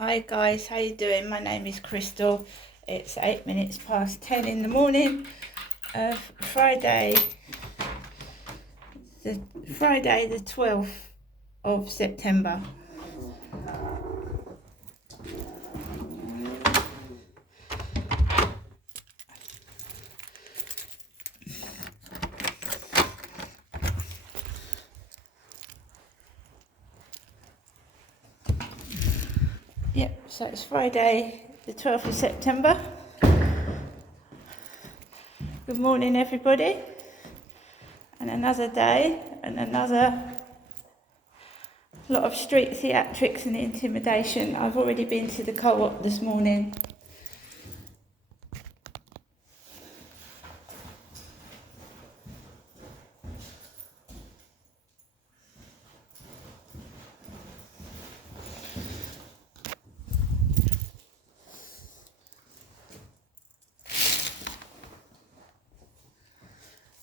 Hi guys, how you doing? My name is Crystal. It's 8 minutes past 10 in the morning of Friday the 12th of September. Yep, so it's Friday the 12th of September. Good morning everybody. And another day and another lot of street theatrics and intimidation. I've already been to the co-op this morning.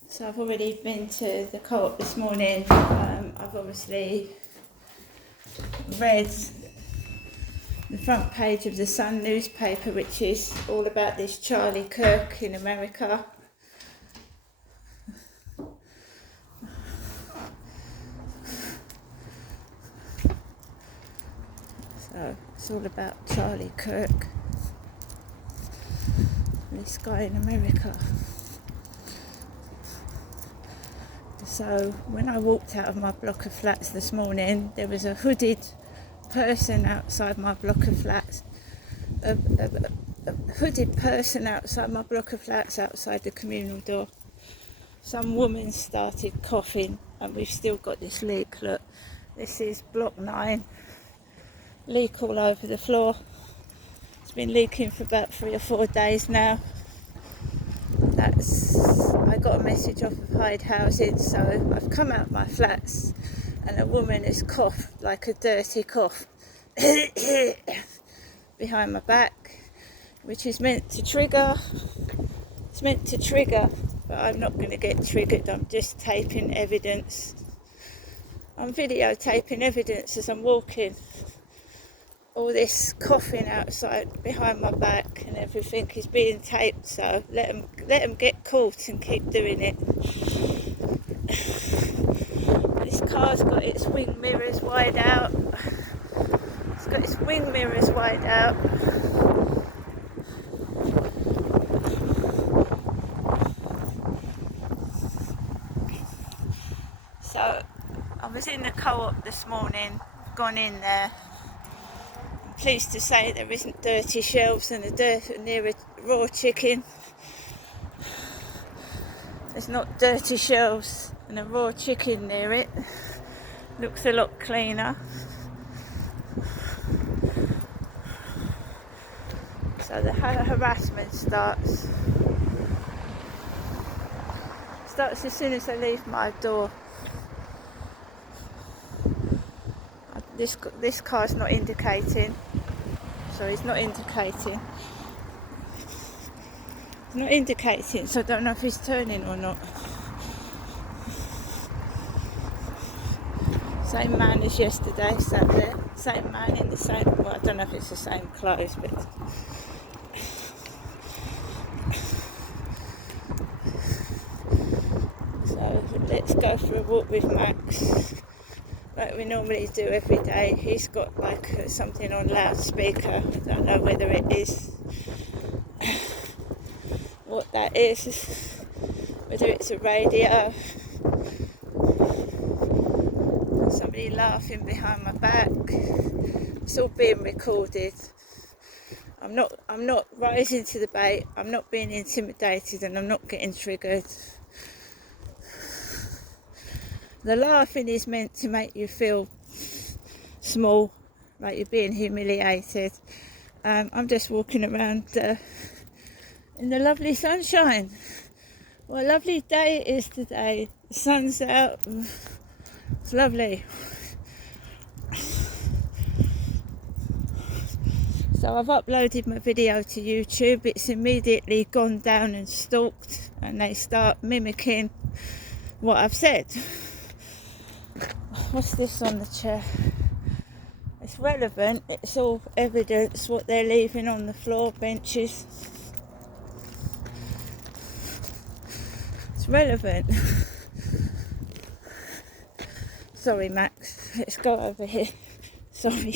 So I've already been to the co-op this morning. I've obviously read the front page of the Sun newspaper, which is all about this Charlie Kirk in America. So it's all about Charlie Kirk, this guy in America. So when I walked out of my block of flats this morning, there was a hooded person outside my block of flats, a hooded person outside my block of flats, outside the communal door. Some woman started coughing and we've still got this leak. Look, this is block 9, leak all over the floor. It's been leaking for about 3 or 4 days now. I got a message off of Hyde Housing, so I've come out my flats and a woman has coughed like a dirty cough behind my back, which is meant to trigger. It's meant to trigger, but I'm not going to get triggered. I'm just taping evidence. I'm videotaping evidence as I'm walking. All this coughing outside behind my back and everything is being taped, so let them get caught and keep doing it. This car's got its wing mirrors wide out. It's got its wing mirrors wide out. So I was in the co-op this morning, gone in there. Pleased to say there isn't dirty shelves and near a raw chicken. There's not dirty shelves and a raw chicken near it. Looks a lot cleaner. So the harassment starts as soon as I leave my door. This car's not indicating. So it's not indicating. It's not indicating, so I don't know if he's turning or not. Same man as yesterday, sat there. Same man in the same, well, I don't know if it's the same clothes, but so let's go for a walk with Max, like we normally do every day. He's got like something on loudspeaker. I don't know whether it is what that is, whether it's a radio. Somebody laughing behind my back. It's all being recorded. I'm not rising to the bait. I'm not being intimidated, and I'm not getting triggered. The laughing is meant to make you feel small, like you're being humiliated. I'm just walking around in the lovely sunshine. What a lovely day it is today. The sun's out. It's lovely. So I've uploaded my video to YouTube. It's immediately gone down and stalked, and they start mimicking what I've said. What's this on the chair? It's it's relevant. It's all evidence what they're leaving on the floor benches. It's relevant. Sorry, Max. Let's go over here. Sorry.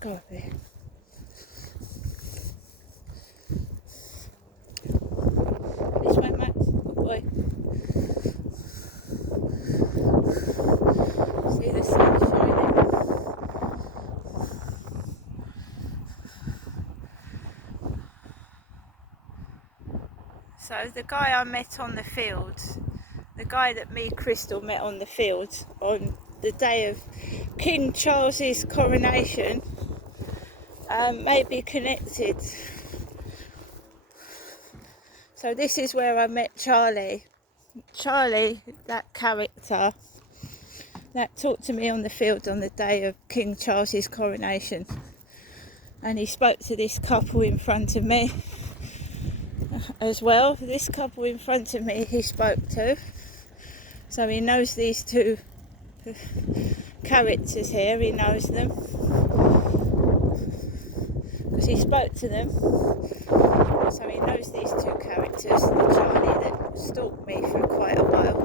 Go over here. This way, Max. Good boy. See the sun shining. So the guy I met on the field, the guy that me, Crystal, met on the field on the day of King Charles's coronation, may be connected. So this is where I met Charlie. Charlie, that character that talked to me on the field on the day of King Charles's coronation, and he spoke to this couple in front of me as well. This couple in front of me he spoke to, so he knows these two characters here. He knows them because he spoke to them, so he knows these two characters. The Charlie that stalked me for quite a while.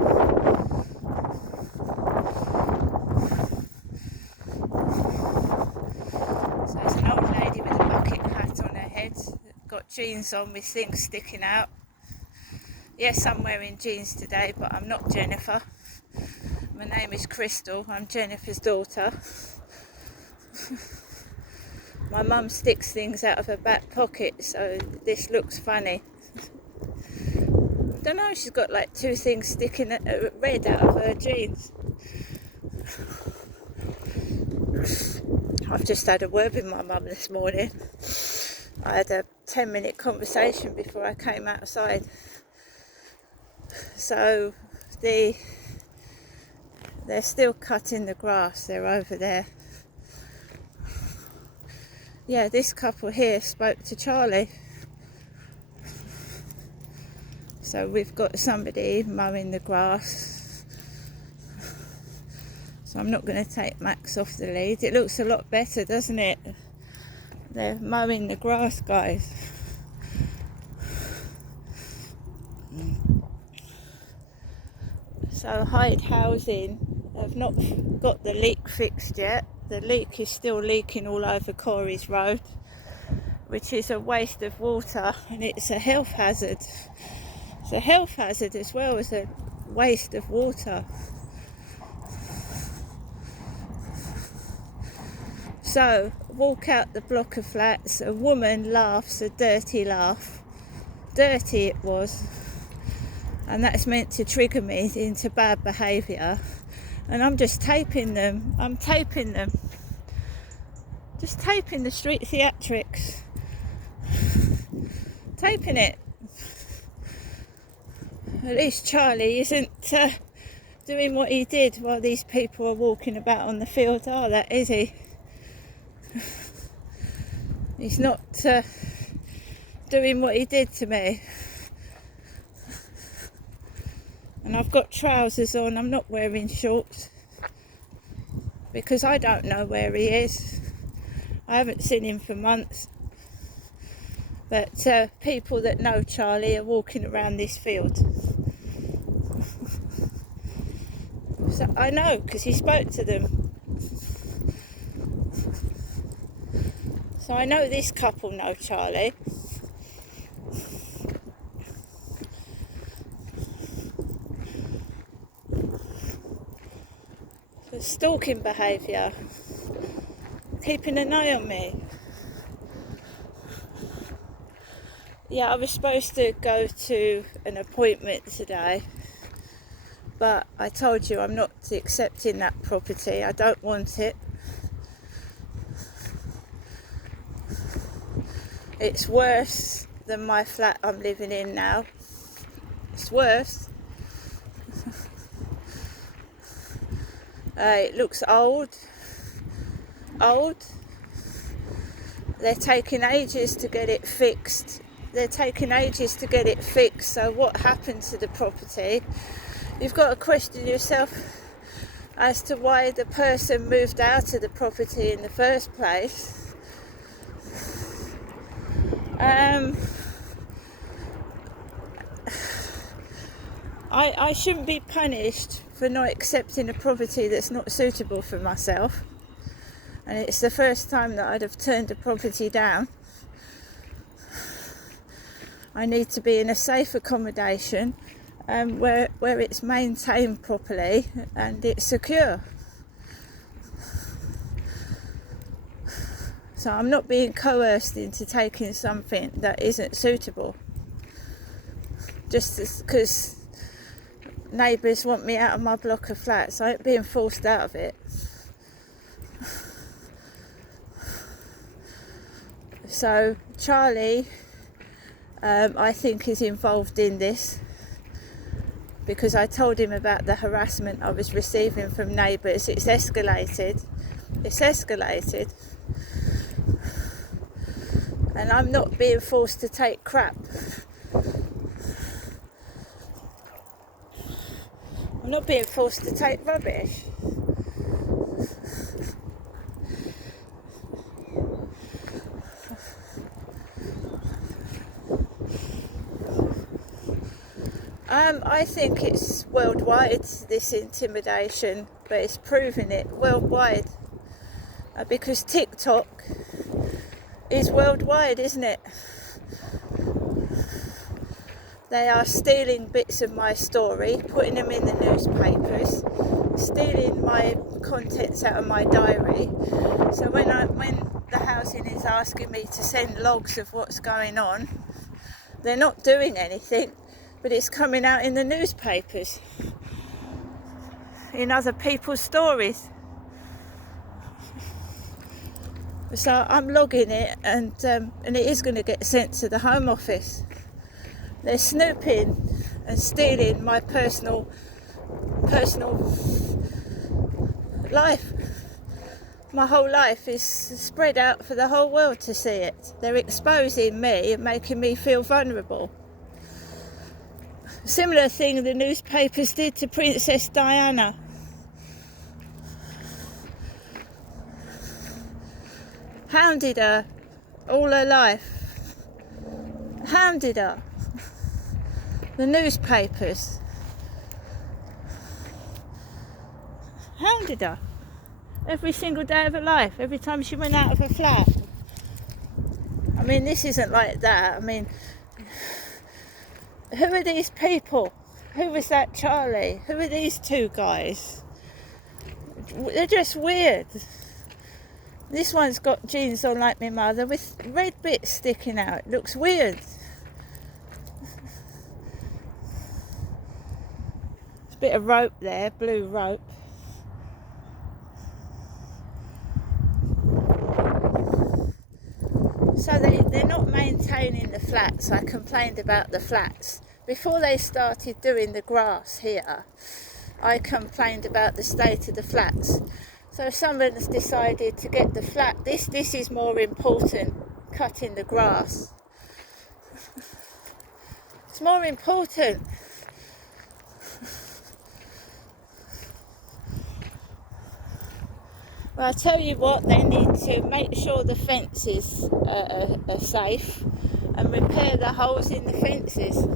So it's an old lady with a bucket hat on her head, got jeans on with things sticking out. Yes, I'm wearing jeans today, but I'm not Jennifer. My name is Crystal. I'm Jennifer's daughter. My mum sticks things out of her back pocket, so this looks funny. I don't know, she's got like two things sticking red out of her jeans. I've just had a word with my mum this morning. I had a 10-minute conversation before I came outside. So they're still cutting the grass. They're over there. Yeah, this couple here spoke to Charlie. So we've got somebody mowing the grass. So I'm not going to take Max off the lead. It looks a lot better, doesn't it? They're mowing the grass, guys. So Hyde Housing have not got the leak fixed yet. The leak is still leaking all over Corey's Road, which is a waste of water, and it's a health hazard. It's a health hazard as well as a waste of water. So, walk out the block of flats, a woman laughs a dirty laugh. Dirty it was. And that's meant to trigger me into bad behaviour. And I'm just taping them. I'm taping them. Just taping the street theatrics. Taping it. At least Charlie isn't doing what he did while these people are walking about on the field, are that, is he? He's not doing what he did to me. And I've got trousers on, I'm not wearing shorts because I don't know where he is. I haven't seen him for months. But people that know Charlie are walking around this field. So I know because he spoke to them. So I know this couple know Charlie. So stalking behaviour. Keeping an eye on me. Yeah, I was supposed to go to an appointment today, but I told you I'm not accepting that property. I don't want it. It's worse than my flat I'm living in now. It's worse. It looks old. They're taking ages to get it fixed. So what happened to the property? You've got to question yourself as to why the person moved out of the property in the first place. I shouldn't be punished for not accepting a property that's not suitable for myself. And it's the first time that I'd have turned a property down. I need to be in a safe accommodation where it's maintained properly and it's secure. So I'm not being coerced into taking something that isn't suitable. Just because neighbours want me out of my block of flats, I ain't being forced out of it. So Charlie, I think, is involved in this because I told him about the harassment I was receiving from neighbours. It's escalated. And I'm not being forced to take crap. I'm not being forced to take rubbish. I think it's worldwide, this intimidation, but it's proving it worldwide because TikTok is worldwide, isn't it? They are stealing bits of my story, putting them in the newspapers, stealing my contents out of my diary. So when the housing is asking me to send logs of what's going on, they're not doing anything, but it's coming out in the newspapers, in other people's stories. So I'm logging it, and it is going to get sent to the Home Office. They're snooping and stealing my personal life. My whole life is spread out for the whole world to see it. They're exposing me and making me feel vulnerable. Similar thing the newspapers did to Princess Diana. Hounded her all her life. Hounded her. The newspapers. Hounded her. Every single day of her life. Every time she went out of her flat. I mean, this isn't like that. I mean, who are these people? Who was that Charlie? Who are these two guys? They're just weird. This one's got jeans on like my mother with red bits sticking out. It looks weird. There's a bit of rope there, blue rope. So they're not maintaining the flats. I complained about the flats. Before they started doing the grass here, I complained about the state of the flats. So someone's decided to get the flat. This is more important, cutting the grass. It's more important. Well, I tell you what, they need to make sure the fences are safe and repair the holes in the fences.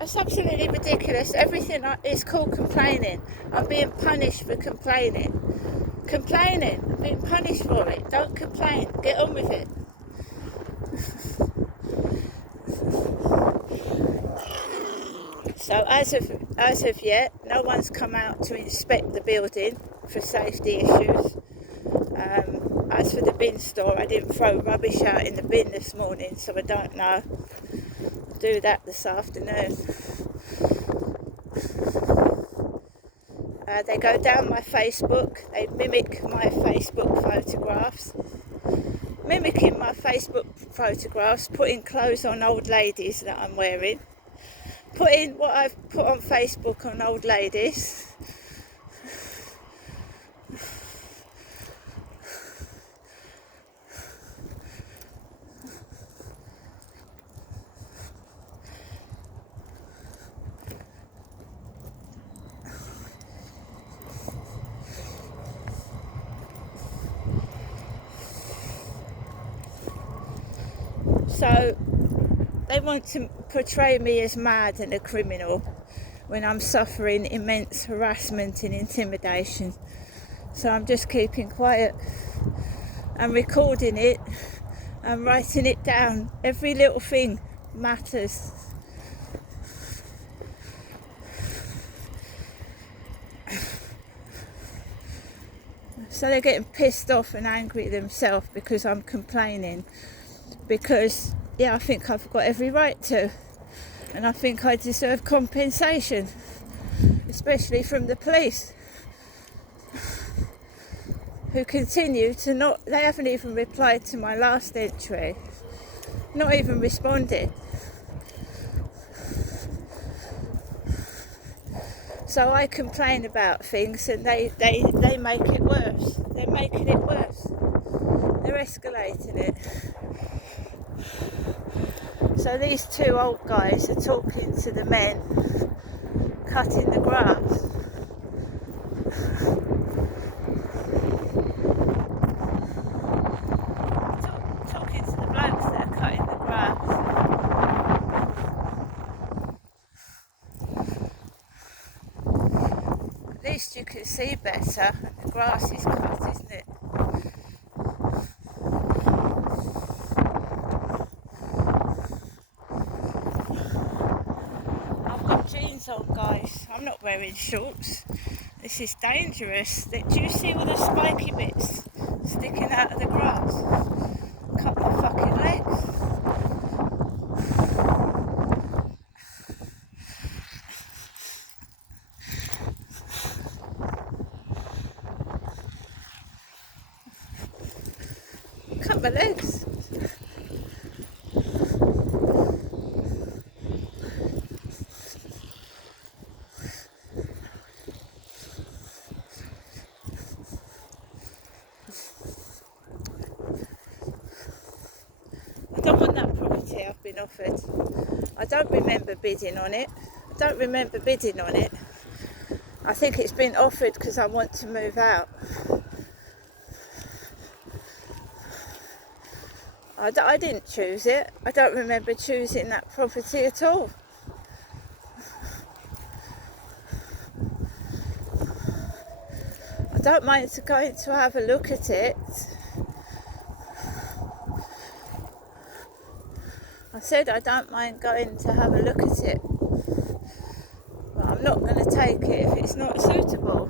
It's absolutely ridiculous. Everything is called complaining. I'm being punished for complaining. I'm being punished for it. Don't complain. Get on with it. So as of yet, no one's come out to inspect the building for safety issues. As for the bin store, I didn't throw rubbish out in the bin this morning, so I don't know. I'll do that this afternoon. They go down my Facebook. They mimic my Facebook photographs. Putting clothes on old ladies that I'm wearing. putting what I've put on Facebook on old ladies. So they want to portray me as mad and a criminal when I'm suffering immense harassment and intimidation. So I'm just keeping quiet and recording it and writing it down. Every little thing matters. So they're getting pissed off and angry themselves because I'm complaining. Because, yeah, I think I've got every right to. And I think I deserve compensation, especially from the police, who continue to not, they haven't even replied to my last entry, not even responded. So I complain about things and they make it worse. They're making it worse. They're escalating it. So these two old guys are talking to the men cutting the grass. Talking to the blokes that are cutting the grass. At least you can see better and the grass is cut, isn't it? I've got jeans on, guys. I'm not wearing shorts. This is dangerous. Do you see all the spiky bits sticking out of the grass? Cut my fucking legs. Cut my legs. I don't want that property I've been offered. I don't remember bidding on it. I think it's been offered because I want to move out. I didn't choose it. I don't remember choosing that property at all. I don't mind going to have a look at it. I said I don't mind going to have a look at it. But I'm not going to take it if it's not suitable.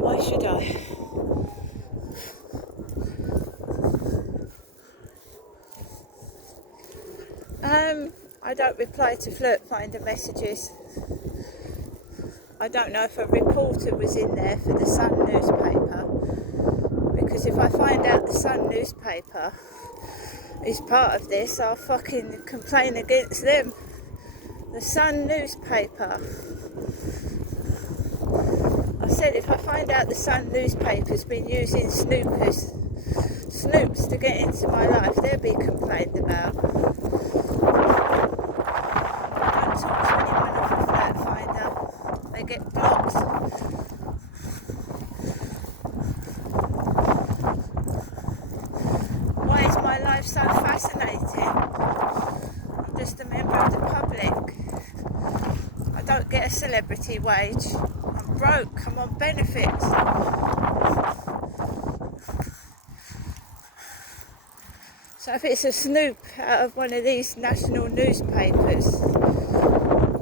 Why should I? I don't reply to Flirt Finder messages. I don't know if a reporter was in there for the Sun newspaper, because if I find out the Sun newspaper is part of this, I'll fucking complain against them. The Sun newspaper. I said if I find out the Sun newspaper's been using snoops to get into my life, they'll be complained about. Don't talk to anyone off a Flirt Finder. They get blocked. Why is my life so fascinating? I'm just a member of the public. I don't get a celebrity wage. I'm broke. I'm on benefits. So if it's a snoop out of one of these national newspapers,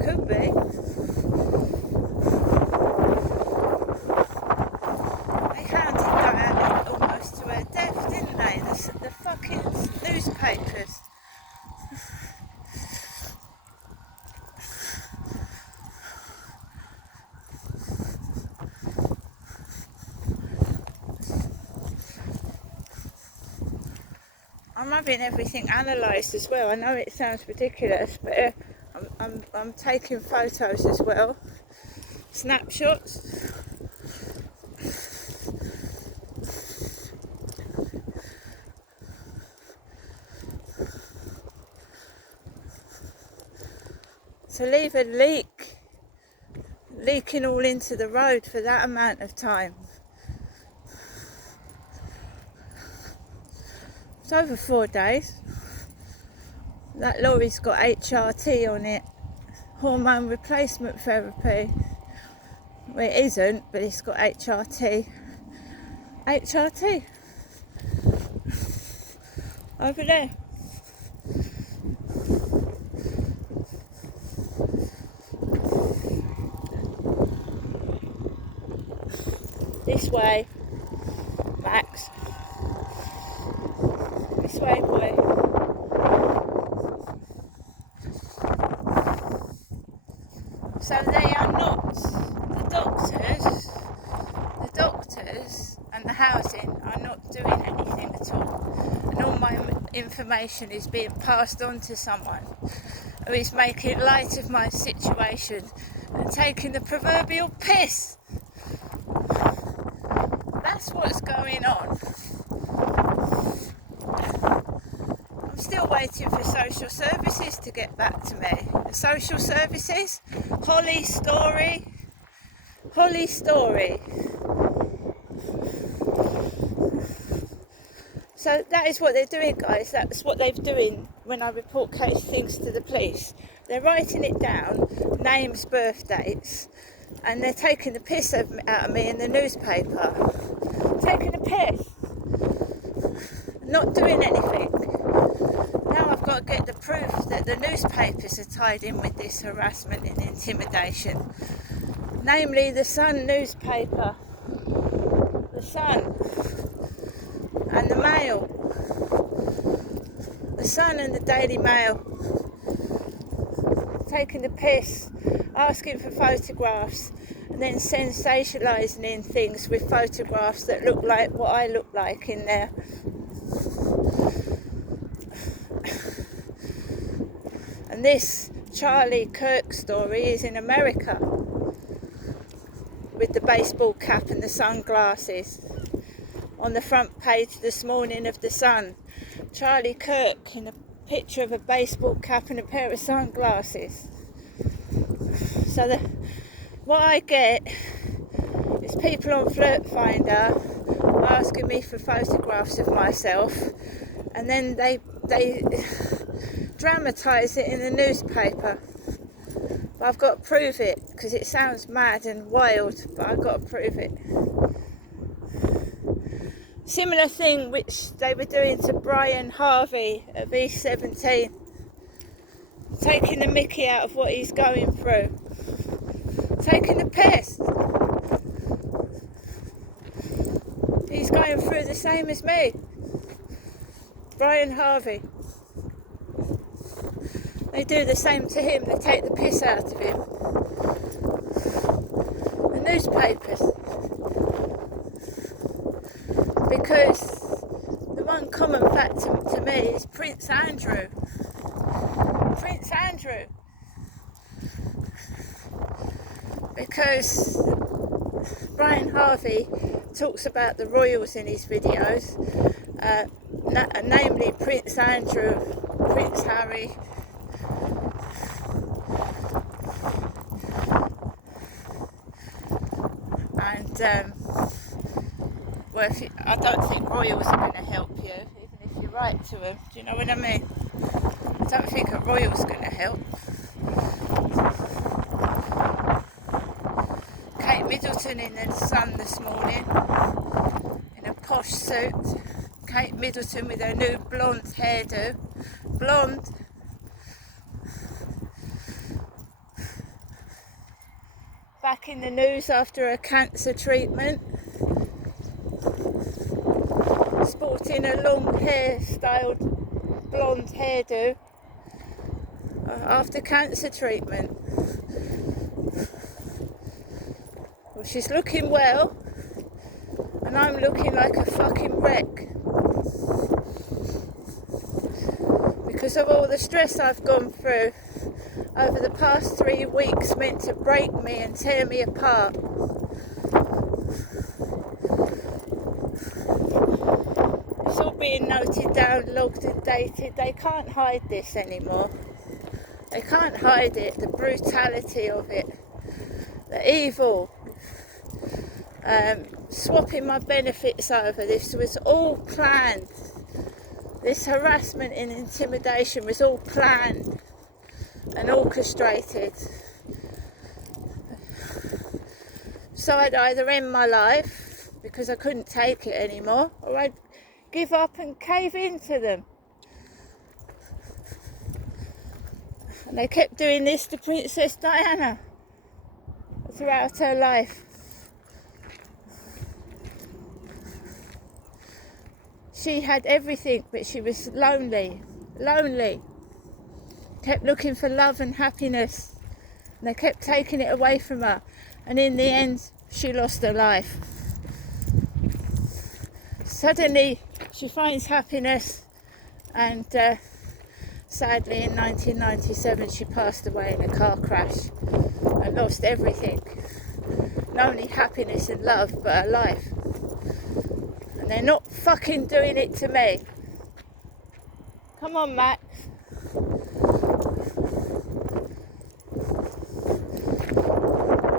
could be. They hounded Diana almost to her death, didn't they? The fucking newspapers. I'm having everything analysed as well. I know it sounds ridiculous, but I'm taking photos as well, snapshots. To leave a leaking all into the road for that amount of time. It's over 4 days. That lorry's got HRT on it, hormone replacement therapy. Well, it isn't, but it's got HRT. HRT. Over there. This way, Max. This way, boy. So they are not, the doctors and the housing are not doing anything at all. And all my information is being passed on to someone who is making light of my situation and taking the proverbial piss. That's what's going on. I'm still waiting for social services to get back to me. The social services, Holly Story. So that is what they're doing, guys. That's what they're doing when I report case things to the police. They're writing it down, names, birth dates, and they're taking the piss out of me in the newspaper. Taking the piss. Not doing anything. Now I've got to get the proof that the newspapers are tied in with this harassment and intimidation. Namely, the Sun newspaper, the Sun, and the Mail. The Sun and the Daily Mail. Taking the piss, asking for photographs, and then sensationalising in things with photographs that look like what I look like in there. And this Charlie Kirk story is in America, with the baseball cap and the sunglasses. On the front page this morning of the Sun, Charlie Kirk in a picture of a baseball cap and a pair of sunglasses. So what I get is people on Flirt Finder asking me for photographs of myself, and then they dramatise it in the newspaper. But I've got to prove it, because it sounds mad and wild, but I've got to prove it. Similar thing which they were doing to Brian Harvey at V17, taking the mickey out of what he's going through, taking the piss. He's going through the same as me. Brian Harvey. They do the same to him, they take the piss out of him. The newspapers. Because the one common fact to me is Prince Andrew. Prince Andrew. Because Brian Harvey talks about the royals in his videos, namely Prince Andrew, Prince Harry, and well, I don't think royals are going to help you, even if you write to them. Do you know what I mean? I don't think a royal's going to help. Kate Middleton in the Sun this morning, in a posh suit. Kate Middleton with her new blonde hairdo. Blonde. Back in the news after a cancer treatment. Sporting a long hair-styled blonde hairdo after cancer treatment. Well, she's looking well, and I'm looking like a fucking wreck. because of all the stress I've gone through over the past 3 weeks, meant to break me and tear me apart. It's all being noted down, logged and dated. They can't hide this anymore. They can't hide it, the brutality of it, the evil. Swapping my benefits over. This was all planned. This harassment and intimidation was all planned and orchestrated. So I'd either end my life because I couldn't take it anymore, or I'd give up and cave into them. And they kept doing this to Princess Diana throughout her life. She had everything, but she was lonely. Kept looking for love and happiness, and they kept taking it away from her. And in the end, she lost her life. Suddenly, she finds happiness, and sadly, in 1997, she passed away in a car crash and lost everything. Not only happiness and love, but her life. And they're not fucking doing it to me. Come on, Max.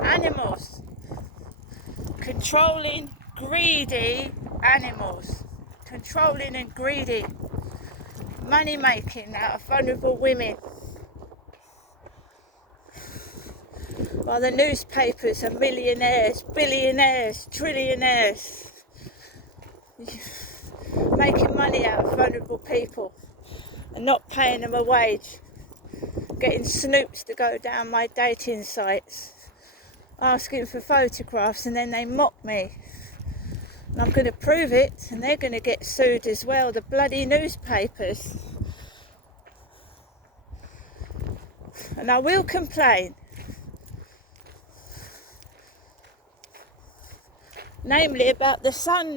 Animals. Controlling, greedy animals. Controlling and greedy. Money making out of vulnerable women. While the newspapers are millionaires, billionaires, trillionaires. Making money out of vulnerable people and not paying them a wage. Getting snoops to go down my dating sites, asking for photographs, and then they mock me. And I'm going to prove it, and they're going to get sued as well, the bloody newspapers. And I will complain. Namely about the Sun